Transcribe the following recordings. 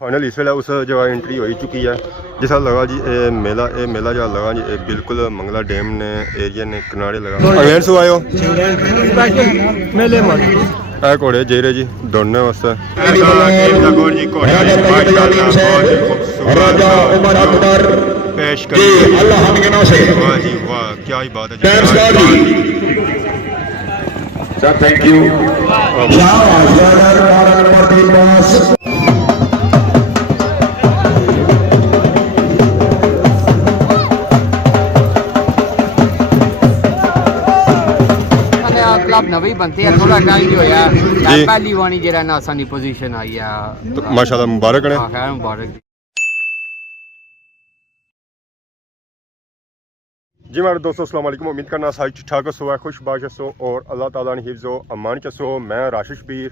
Final इस वेले उस जगह एंट्री हो चुकी है जिस लगा जी ये मेला जो लगा जी बिल्कुल मंगला डैम ने एरिया ने किनारे लगा अवेयर सो आयो मेले ए घोड़े जेरे जी दौड़ने वास्ते पेश कर वाह जी वाह क्या ही बात है सर थैंक यू क्लब नवी बनती है थोड़ा टाइम जो है पहली वानी जरा ना आसानी पोजीशन आई है तो माशाल्लाह मुबारक है खैर मुबारक जी मेरे दोस्तों अस्सलाम वालेकुम उम्मीद करना सारी ठीक ठाक सो है खुश बाश सो और अल्लाह ताला ने हिफ्ज़ो अमान सो मैं राशिद शबीर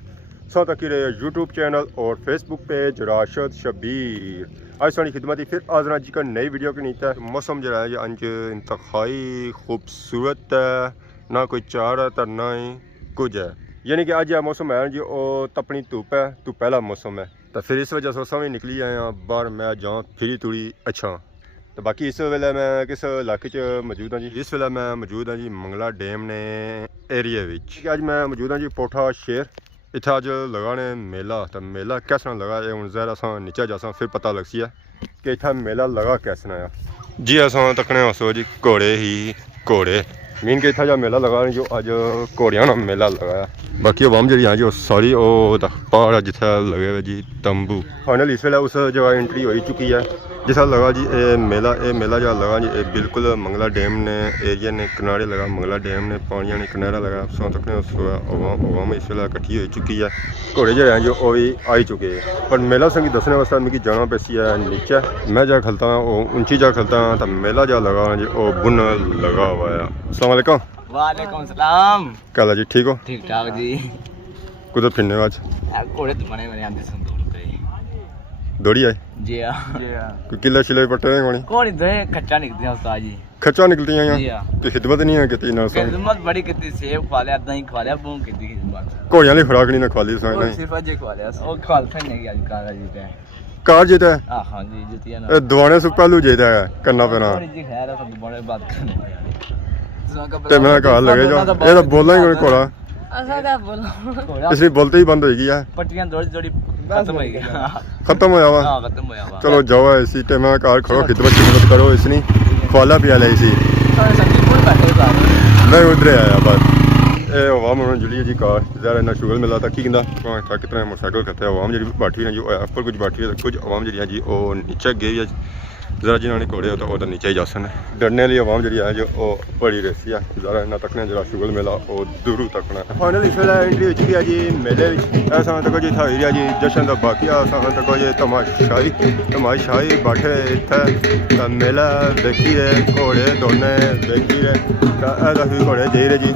सो तक यूट्यूब चैनल और फेसबुक पेज राशिद शबीर आज सारी खिदमत फिर हाजिर जी का नई वीडियो की नीत है मौसम जो है अंज इंतहाई खूबसूरत है ना कोई चार है तो ना ही कुछ है यानी कि अज मौसम है जी तपनी धुप है तो पहला मौसम है तो फिर इस वजह से समझ निकली आए हैं बाहर मैं जाऊँ फिरी थोड़ी अच्छा तो बाकी इस वेले मैं किस इलाके मौजूद हाँ जी इस वेले मैं मौजूद हाँ जी मंगला डैम ने एरिया अज मैं मौजूद हाँ जी पोठा शेर इतना अज लगा ने मेला तो मेला किस तरह लगा ये हूँ जहर अस नीचे जासा फिर पता लग सी है कि इतना मेला लगा किस तरह है जी अस तकने वास्तव जी घोड़े ही घोड़े मीन के इतना जो मेला लगा जो अज घोड़िया ना मेला लगाया बाकी आवाम जी हाँ जी सारी पहाड़ जिथे लगे हुए जी तंबू फाइनल इस वेले उस जगह एंट्री हो चुकी है जिस लगा जी ये मेला जो लगा जी बिल्कुल मंगला डैम ने एरिया ने किनारे लगा मंगला डैम ने पानिया ने किनारा लगा सो तकने आवाम इस वेले इकट्ठी हो चुकी है घोड़े जो हैं जो वो भी आई चुके हैं पर मेला संगी दसने वास्ते मुझे जाना पैसी है नीचे मैं जहाँ खलता हूँ ऊंची जगह खलता हूँ तो मेला जहाँ लगा जी वो बुन लगा हुआ है अस्सलाम वालेकुम वालेकुम सलाम क्या जी ठीक हो ठीक ठाक जी कुछ फिरने आज घोड़े तो बने बने आंदे सन दौड़ी आए जी हां कोई किले शिले पट्टे नहीं कोनी कोनी दे खच्चा निकलते हैं उस्ताद जी खच्चा निकलती हैं जी हां कि खिदमत नहीं है कितनी ना खिदमत बड़ी कितनी सेब खा लिया दही खा लिया बूं कितनी खिदमत घोड़ियां ली खुराक नहीं ना खाली सां नहीं सिर्फ अजे खा लिया ओ खालता नहीं आज काला जी पे कार जीता है हां जी जीती है ना दवाने से पहलू जीता है करना पैना जी खैर है सब बड़े बात करने ते मैं कहा लगे जो ये तो बोलना ही कोई घोड़ा ऐसा क्या बोलो इसलिए बोलते ही बंद होगी है पट्टियां दौड़ी दौड़ी खत्म हो गई खत्म हो जावा हां खत्म हो जावा चलो जाओ इसी टाइम में कार खड़ो खिदमत करो इसनी फॉला पिया ले इसी मैं उधर आया बस ये आवाम उन्होंने जुली जी कार ज़रा ना शुगर मिला था की कहता था कितना मोटरसाइकिल करते हैं आवाम जी बैठी ने जो ऊपर कुछ बैठी है कुछ आवाम जी जी वो नीचे गई है जरा जिन्होंने घोड़े तो वो नीचे ही जा सन डरने वाली आवाम जी है जो वो बड़ी रेसी है जरा इन्ना तकने जरा शुगर मेला वो दूर तकना फाइनल इस वेले एंट्री हो चुकी है जी मेले ऐसा तक जी था एरिया जी जश्न का बाकी असा तक जी तमाशाई बैठे इतने मेला देखिए घोड़े दौड़ने देखिए भी घोड़े दे रहे जी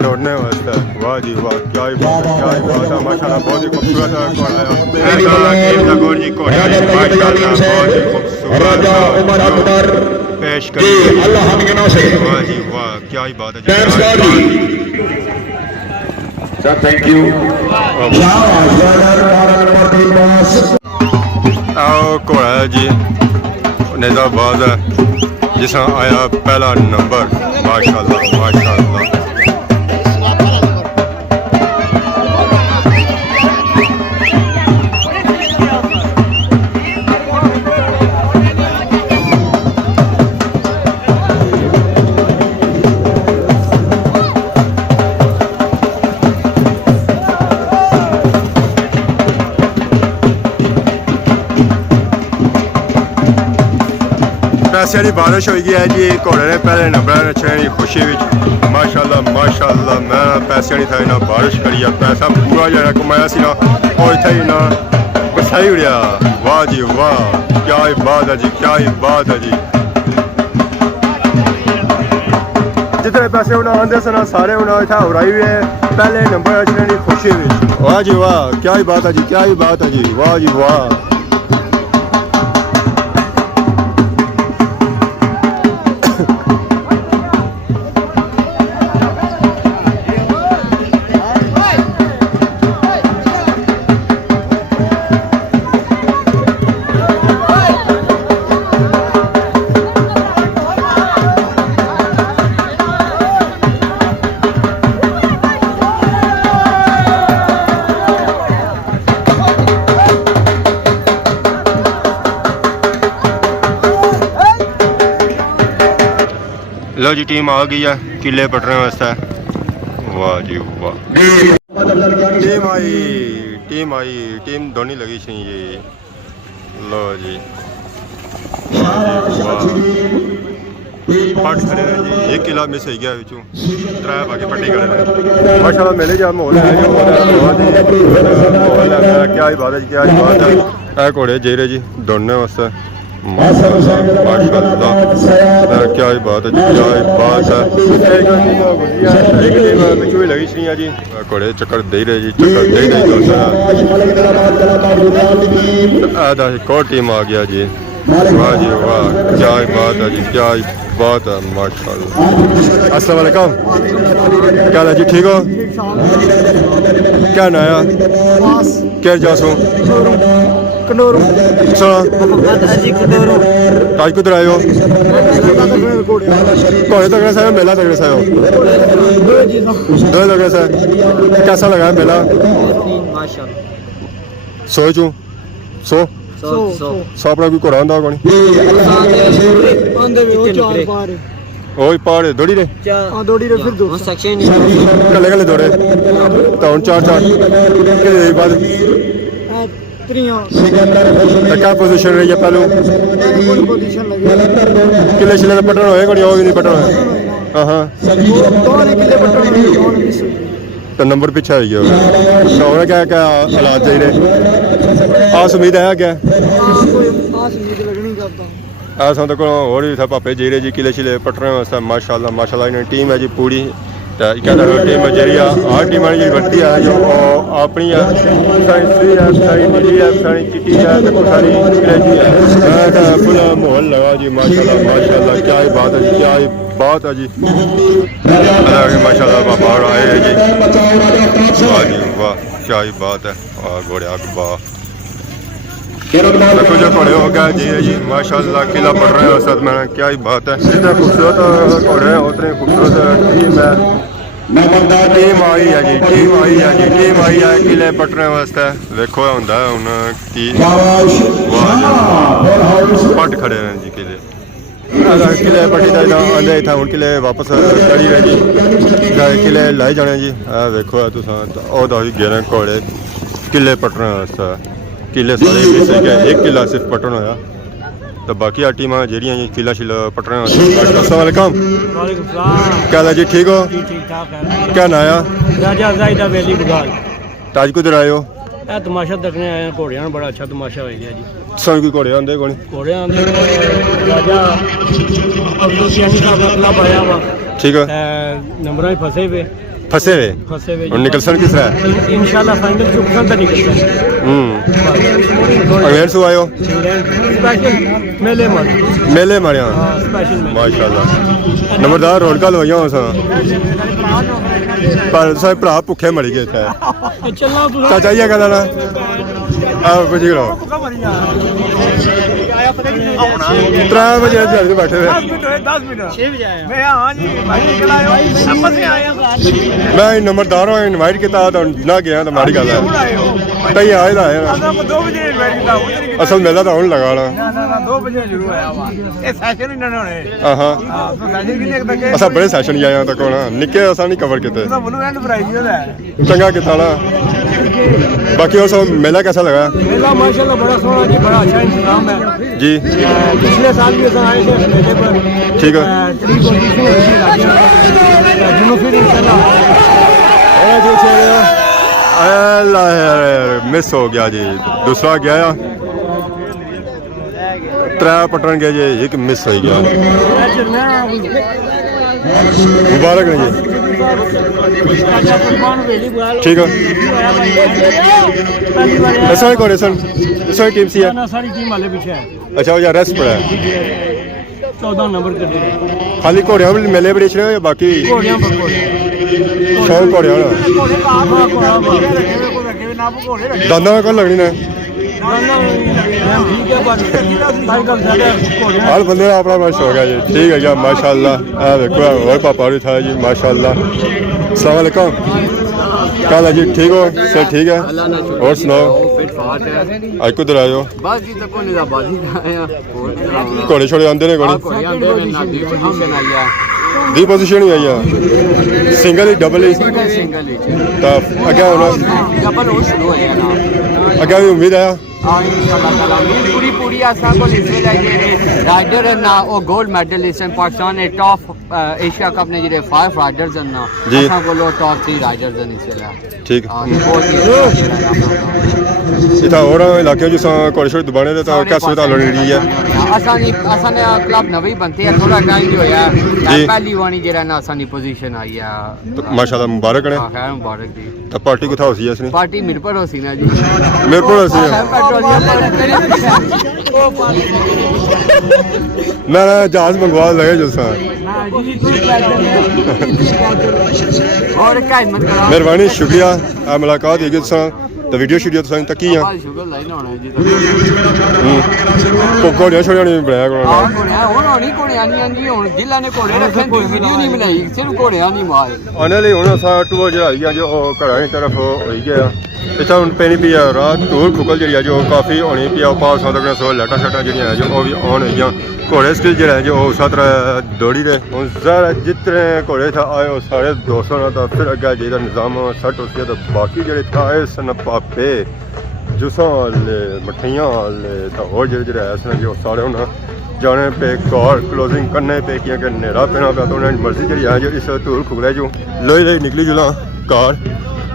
दौड़ने वास्ते वाह जी वाह क्या ही बात है माशाल्लाह बहुत ही खूबसूरत राजा उमर अकबर पेश कर अल्लाह हम के नाम से वाह जी वाह क्या ही बात है सर थैंक यू आओ घोड़ा जी निजाबाद है जिसका आया पहला नंबर माशाल्लाह माशाल्लाह पैसे वाली बारिश हो गई है जी घोड़े ने पहले नंबर नचने की खुशी में माशाल्लाह माशाल्लाह मैं पैसे नहीं था ना बारिश करी पैसा पूरा जरा कमाया सी ना और इतना ही ना बसाई उड़िया वाह जी वाह क्या ही बात है जी क्या ही बात है जी जितने पैसे उन्हें आते सन सारे उन्हें इतना उड़ाई हुए पहले नंबर नचने की खुशी में वाह जी वाह क्या ही बात है जी क्या ही बात है जी वाह जी वाह लो जी टीम आ गई है किले पटने वास्ते। वाह जी वाह, टीम आई टीम दोनों लगी सी जी। लो जी पट खड़े हैं जी, एक किला मिस हो गया बिचों, त्रै बाकी पट्टी खड़े हैं। माशाल्लाह मेले जा माहौल है जो माहौल है, क्या ही बात है, क्या ही बात है। ए घोड़े जेरे जी दौड़ने वास्ते माशाल्लाह क्या ही बात है जी, क्या ही बात है। एक टीम पिछू ही लगी सी जी, घोड़े चक्कर दे रहे जी, चक्कर दे रहे दोस्तों। एक और टीम आ गया जी, वाह जी वाह, क्या ही बात है जी, क्या ही बात है माशाल्लाह। अस्सलाम वालेकुम, क्या हाल है जी, ठीक हो? क्या नाया क्या जासो ताज कुदर आए हो? घोड़े तगड़े से मेला तगड़े से हो? दो तगड़े से। कैसा लगा मेला? सौ चू सौ अपना कोई घोड़ा होंदा कोई? ओही पहाड़ दौड़ी रे कल्ले कल्ले दौड़े तो हूँ चार कि बाद क्या पोजीशन रही है पहलू? किले शिले का पटन होए कोई नहीं पटन होए? हाँ तो नंबर पीछे आई गया तो उन्हें क्या क्या हालात चाहिए? आस उम्मीद है क्या? आस हम को और भी था पापे जीरे जी किले शिले पटने वास्ते माशाल्लाह माशाल्लाह इन्हें टीम है जी पूरी। तो टीम जी हर टीम जी बनती है जो अपनी है, सी है, नीली है, चिट्टी है, सारी अंग्रेजी है। फुल माहौल लगा जी माशाल्लाह माशाल्लाह, क्या ही बात है जी, क्या ही बात है जी। माशाल्लाह बाबा आए हैं जी, वाह जी वाह, क्या ही बात है। घोड़े वाह देखो जो घोड़े हो गए जी जी माशाल्लाह, किला पड़ रहे हैं साथ में, क्या ही बात है। जितने खूबसूरत घोड़े हैं उतने खूबसूरत टीम है। टीम आई है जी, टीम आई है जी, टीम आई है किले पटने वास्ते। देखो होंदा है हुन की पट खड़े हैं जी किले किले पट्टी तक आंदे इतना हूँ किले वापस चढ़ी रहे जी, किले लाई जाने जी। देखो तुस गेरे घोड़े किले पटने वास्ते, किले सारे मिस गए, एक किला सिर्फ पटन होया तो बाकी टीम जड़ियाँ जी किला शिला पटने वास्ते। अस्सलाम वालेकुम, क्या हाल है जी, ठीक हो? क्या नाया? ताज कुदर आए हो? तमाशा देखने आए हैं, घोड़िया बड़ा अच्छा तमाशा हो गया जी। सब कोई घोड़े आंदे कोई? घोड़े आंदे राजा अब्दुल सियानी साहब अपना पाया वा, ठीक है, नंबर फंसे हुए और निकल सन किस तरह? इंशाल्लाह फाइनल चुपसन तो निकल सन। अगेर सु आयो मेले मारे माशाल्लाह, नंबरदार रौनक लवाइया हो पर सारे भरा भुखे मरी गए इतने चाचा जी कहना ना कुछ करो 3 बजे बैठे हुए। मैं नंबरदार हूँ इनवाइट किया तो ना गया तो माड़ी गल है तई आए था असल मेला तो हूँ लगा असा बड़े सैशन ही आए तक होना निके असा नहीं कवर किते चंगा किता ना। बाकी और सब मेला कैसा लगा? मेला माशाल्लाह बड़ा सोहना जी, बड़ा अच्छा इंतजाम है जी। पिछले साल भी ऐसा आए थे मेले पर, ठीक है मिस हो गया जी, दूसरा गया 3 पटन गए जी, एक मिस हो गया। मुबारक नहीं जी, ठीक है। ऐसा कौन ऐसा टीम सी है? सारी टीम वाले पीछे है। अच्छा यार रेस्ट पड़ा है 14 नंबर कर खाली घोड़िया मेले बड़े या बाकी शौक घोड़िया दादा कौन लगनी ने हर बंदे का अपना अपना शौक है जी, ठीक है जी माशाल्लाह। देखो और पापा भी था जी माशाल्लाह। अस्सलाम वालेकुम, क्या हाल है जी, ठीक हो? सर ठीक है, और सुनाओ आज कुदर आए हो? घोड़े छोड़े आंदे ने ਦੀ ਪੋਜੀਸ਼ਨ ਹੀ ਆਈ ਆ ਸਿੰਗਲ ਹੀ ਡਬਲ ਹੀ ਸਿੰਗਲ ਹੀ ਤਾਂ ਅੱਗੇ ਹੁਣ ਡਬਲ ਹੋ ਸ਼ੁਰੂ ਹੋਇਆ ਨਾ ਅੱਗੇ ਵੀ ਉਮੀਦ ਆ हाँ इंशाल्लाह ताला पूरी पूरी आसा को इसमें लाइक राइडर ना वो गोल्ड मेडलिस्ट हैं पाकिस्तान ने टॉप एशिया कप ने जिहड़े 5 राइडर्स हैं ना जी। असा को टॉप 3 राइडर्स हैं इसमें ठीक हां बहुत ही इतना और इलाके जिस घोड़े शोड़े दुबाने दे तो क्या सुविधा लोड़ी है असा ने क्लब नवी बनती है थोड़ा टाइम जो है पहली वाणी जेरा ना असानी पोजीशन आई है तो माशाल्लाह मुबारक ने हां खैर मुबारक जी तो पार्टी कुथा होसी है इसने पार्टी मेरे पर होसी ना जी मेरे को होसी है मैं जहाज मंगवा लगे जैसा और क्या हिम्मत करा मेहरबानी शुक्रिया आ मुलाकात है जैसा तो वीडियो शीडियो तो तक ही हां शुगर लाइन होना जी घोड़ियां छोड़ियां नहीं बनाया करो हाँ घोड़ियां होना नहीं घोड़ियां नहीं हुन जिला ने घोड़े रखे कोई वीडियो नहीं बनाई सिर्फ घोड़ियां नहीं मार आने ਲਈ ਹੁਣ ਅਸਾਂ ਟੂਰ ਚੜਾਈ ਆ ਜੋ ਘਰਾਂ ਦੀ ਤਰਫ ਹੋਈ ਗਿਆ ਇੱਥੇ ਹੁਣ ਪੈਣੀ ਪਈ ਆ ਰਾਤ ਟੂਰ ਖੁਕਲ ਜਿਹੜੀ ਆ ਜੋ ਕਾਫੀ ਹੋਣੀ ਪਈ ਆ ਪਾਸ ਸਕਦੇ ਸੋ ਲਾਟਾ ਛਟਾ ਜਿਹੜੀਆਂ ਜੋ ਉਹ ਵੀ ਆਉਣ ਹੋਈਆਂ ਘੋੜੇ ਸਕਿੱਲ ਜਿਹੜਾ ਹੈ ਜੋ ਉਹ ਸਤਰਾ ਦੌੜੀ ਦੇ ਹੁਣ ਜ਼ਾਰਾ ਜਿਤਨੇ ਘੋੜੇ ਥਾ ਆਏ ਉਹ ਸਾਰੇ ਦੋਸਤਾਂ ਨਾਲ ਤਾਂ ਫਿਰ ਅੱਗੇ ਜਿਹੜਾ ਨਿਜ਼ਾਮ ਸੈੱਟ ਹੋ ਗਿਆ ਤਾਂ ਬਾਕੀ ਜਿਹੜੇ ਥਾ ਆਏ ਸਨ ਪਾਪੇ ਜੁਸਾਂ ਮਠੀਆਂ ਤਾਂ ਹੋਰ ਜਿਹੜੇ ਹੈ ਸਨ ਜੋ ਸਾਰੇ ਹੁਣ जाने पे कार क्लोजिंग करने पे किया कि नेड़ा पेना पे तो उन्हें मर्जी जी है जो इस टूर खुगले जो लोई लोई निकली जुला कार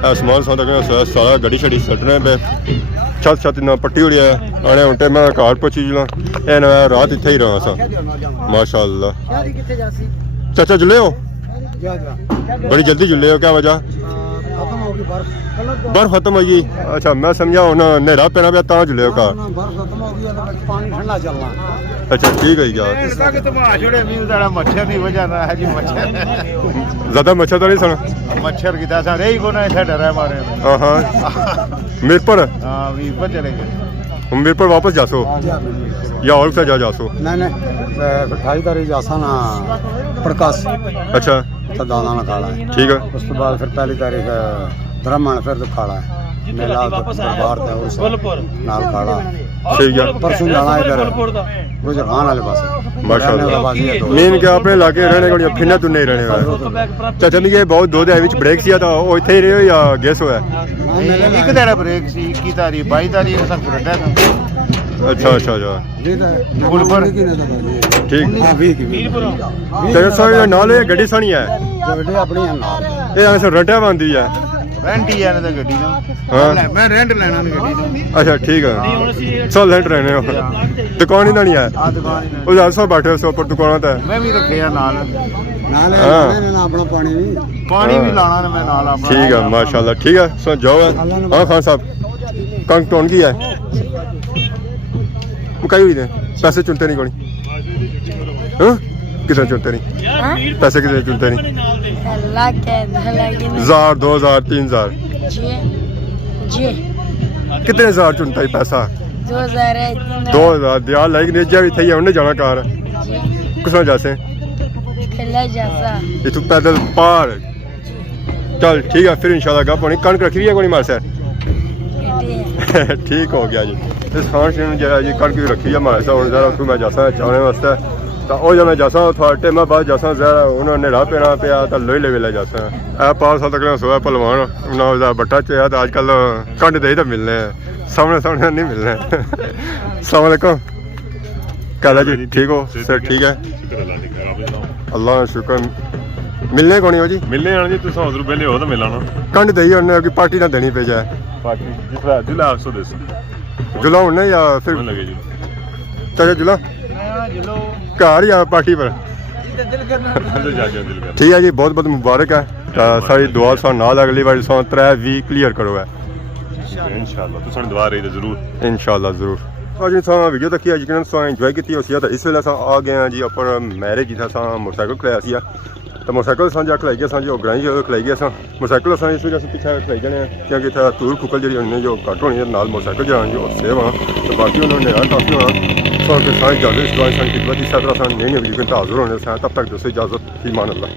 आसमान सा तक सारा गड्डी शड़ी सटने पे छत छत ना पट्टी हो रही है आने उनटे मैं कार पहुंची जुला ए ना रात इत्थे ही रहा सा माशाल्लाह चाचा जुले हो बड़ी जल्दी जुले हो क्या वजह बर्फ खत्म हो गई अच्छा मैं समझा हूं नेड़ा पेना पे ता जुले हो कार बर्फ खत्म हो गई है पानी ठंडा चलना अच्छा ठीक है यार इसका कि तुम आशुड़े मील दाड़ा मच्छर नहीं वजह ना है जी मच्छर ज्यादा मच्छर तो नहीं सुना मच्छर की तरह रही को ना इधर डरा मारे हाँ हाँ मीरपुर हां वीर पर चले गए हम मीरपुर वापस जासो या और से जासो नहीं 28 तारीख जासा ना प्रकाश अच्छा तो दाना ना खाला है ठीक है उस तो बाद फिर पहली तारीख ब्राह्मण फिर तो खाला है मेला दरबार थे उस नाल खाला ठीक है परसों जाना इधर गुजर खान वाले पास माशाल्लाह मेन के अपने इलाके रहने को फिरना तू नहीं रहने वाला चाचा ने ये बहुत दो दे विच ब्रेक सिया था ओ इथे ही रहे हो या गेस होया एक दाड़ा ब्रेक सी 21 तारीख 22 तारीख सब रड्डा था अच्छा अच्छा अच्छा पुल पर ठीक तेरे सारे नाल ये गड्डी सानी है अपनी नाल ये ऐसे रट्टा बंदी है रेंट ही है ना गड्डी ना हाँ मैं रेंट लेना ना गड्डी ना अच्छा ठीक है चल लेट रहने हो दुकान ही ना नहीं है आ दुकान ही ਉਹ ਜਲਸਾ ਬੈਠੇ ਉਸ ਉੱਪਰ ਦੁਕਾਨਾਂ ਤੇ मैं भी रखे यार नाल नाल हाँ। ना अपना पानी नहीं पानी भी लाना ना मैं नाल अपना ठीक है माशाल्लाह ठीक है सो जाओ हाँ खान साहब कंक टोन की है मुकाई हुई ने पैसे चुनते नहीं कोनी हाँ कितने चुनते नहीं पैसे कितने चुनते नहीं लगे 1000 2000 3000 जी जी कितने हजार चुनता है पैसा 2000 है 2000 यार लाइक नेजा भी थई है उन्हें जाना कार जी किसने जासे खेला जैसा ये तू पैदल पार चल ठीक है फिर इंशाल्लाह गा पानी कणक रखी हुई है कोनी मार से ठीक हो गया जी इस खान से जरा जी कणक भी रखी है हमारे साथ जरा तू मैं जासा चाने वास्ते तो वो जब मैं जासा थोड़ा टाइम बाद जासा जरा उन्होंने राह पेना पिया तो लोई ले वेला जासा ए 5 साल तक सोया पहलवान ना उसका बट्टा चोया तो आजकल कंड दे तो मिलने हैं सामने सामने नहीं मिलने अस्सलाम वालेकुम कहला जी ठीक हो सर ठीक है अल्लाह का शुक्र मिलने कौन हो जी मिलने आने जी तुम उधर पहले हो तो मिलाना कंड दई उन्हें अभी पार्टी ना देनी पे जाए पार्टी जितना जिला 100 देश जुला उन्हें या फिर मन लगे जी चाचा जुला घर या पार्टी पर अंदर जाके दिल कर ठीक है जी बहुत बहुत मुबारक है सारी दुआ सा नाल अगली बार 3 वीक क्लियर करो है इंशाल्लाह तुम दुआ रही जरूर इंशाल्लाह जरूर आज सा वीडियो तक अज सा इंजॉय की होसी तो इस वेले अस आ गए हैं जी अपन मैरिज जिथे अस मोटरसाइकिल खलाया सी तो मोटरसाइकिल अस जा खलाई गए सी जो ग्राई खलाई गए सी मोटरसाइकिल अस इस वजह पिछले खलाई जाने क्योंकि इतना तूर खुकल जी होनी जो घट होनी है नाल मोटरसाइकिल जो जो सेव हाँ तो बाकी उन्होंने काफ़ी होना सो सारी इजाजत इस बार खिदमत इस तरह नहीं होगी लेकिन हाजिर होने से तब तक दोस्तों इजाज़त ईमान अल्लाह।